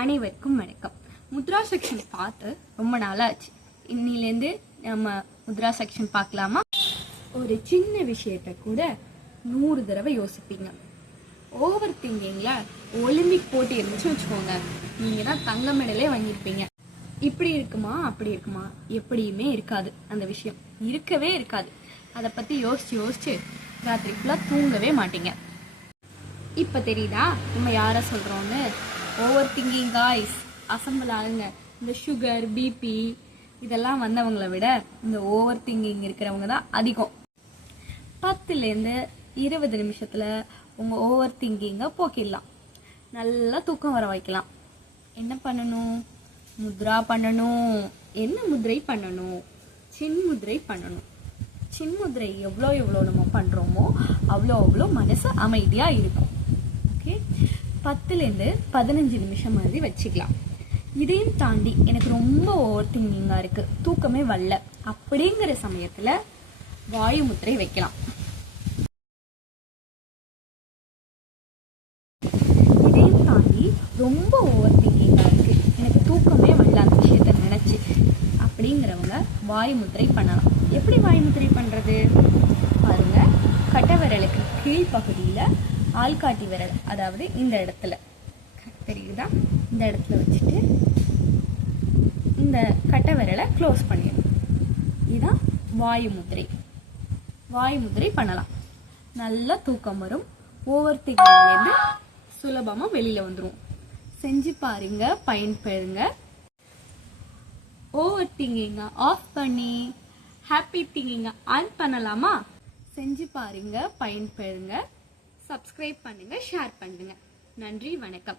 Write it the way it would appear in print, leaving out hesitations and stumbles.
அனைவருக்கும் வணக்கம். முத்ரா செக்ஷன் பார்த்து ரொம்ப நாளாச்சு. இன்னிலேருந்து நம்ம முத்ரா செக்ஷன் பார்க்கலாமா? ஒரு சின்ன விஷயத்த கூட 100 தடவை யோசிப்பீங்க. ஓவர் திங்கிங்ல ஒலிம்பிக் போட்டி இருந்துச்சு வச்சுக்கோங்க, நீங்க தான் தங்க மெடலே வாங்கியிருப்பீங்க. இப்படி இருக்குமா அப்படி இருக்குமா, எப்படியுமே இருக்காது. அந்த விஷயம் இருக்கவே இருக்காது. அதை பத்தி யோசிச்சு யோசிச்சு ராத்திரி ஃபுல்லா தூங்கவே மாட்டீங்க. இப்ப தெரியுதா நம்ம யார சொல்றோம்னு? ஓவர் திங்கிங் காய்ஸ், அசம்பிள் ஆகுங்க. இந்த சுகர், பிபி இதெல்லாம் வந்தவங்களை விட இந்த ஓவர் திங்கிங் இருக்கிறவங்க தான் அதிகம். 10லேருந்து 20 நிமிஷத்துல உங்க ஓவர் திங்கிங்க போக்கிடலாம். நல்லா தூக்கம் வர வைக்கலாம். என்ன பண்ணணும்? முத்ரா பண்ணணும். என்ன முத்ரை பண்ணணும்? சின்முத்ரை பண்ணணும். சின்முத்ரை எவ்வளோ நம்ம பண்றோமோ அவ்வளோ மனசு அமைதியா இருக்கும். ஓகே, 10லேருந்து 15 நிமிஷம் மாதிரி வச்சுக்கலாம். இதையும் தாண்டி எனக்கு ரொம்ப ஓவர் திங்கிங்கா இருக்கு, தூக்கமே வரல அப்படிங்கிற சமயத்துல வாயு முத்திரை வைக்கலாம். இதையும் தாண்டி ரொம்ப ஓவர் திங்கிங்கா இருக்கு, எனக்கு தூக்கமே வரல அந்த விஷயத்த நினைச்சு அப்படிங்கிறவங்க வாயு முத்திரை பண்ணலாம். எப்படி வாயு முத்திரை பண்றது பாருங்க. கட்டவிரலுக்கு கீழ்பகுதியில ஆள்காட்டி விரல், அதாவது இந்த இடத்துல தெரியுதா, இந்த இடத்துல வச்சுட்டு இந்த கட்டை விரலை க்ளோஸ் பண்ணிடணும். இதுதான் வாயு முத்திரை. வாயு முத்திரை பண்ணலாம். நல்ல தூக்கம் வரும். ஓவர் திங்கிங்லேருந்து சுலபமா வெளியில வந்துரும். செஞ்சு பாருங்க, பயன்பெறுங்க. ஓவர் திங்கிங்க ஆஃப் பண்ணி ஹாப்பி திங்கிங்க ஆன் பண்ணலாமா? செஞ்சு பாருங்க, பயன்பெறுங்க. சப்ஸ்கிரைப் பண்ணுங்க, ஷேர் பண்ணுங்க. நன்றி, வணக்கம்.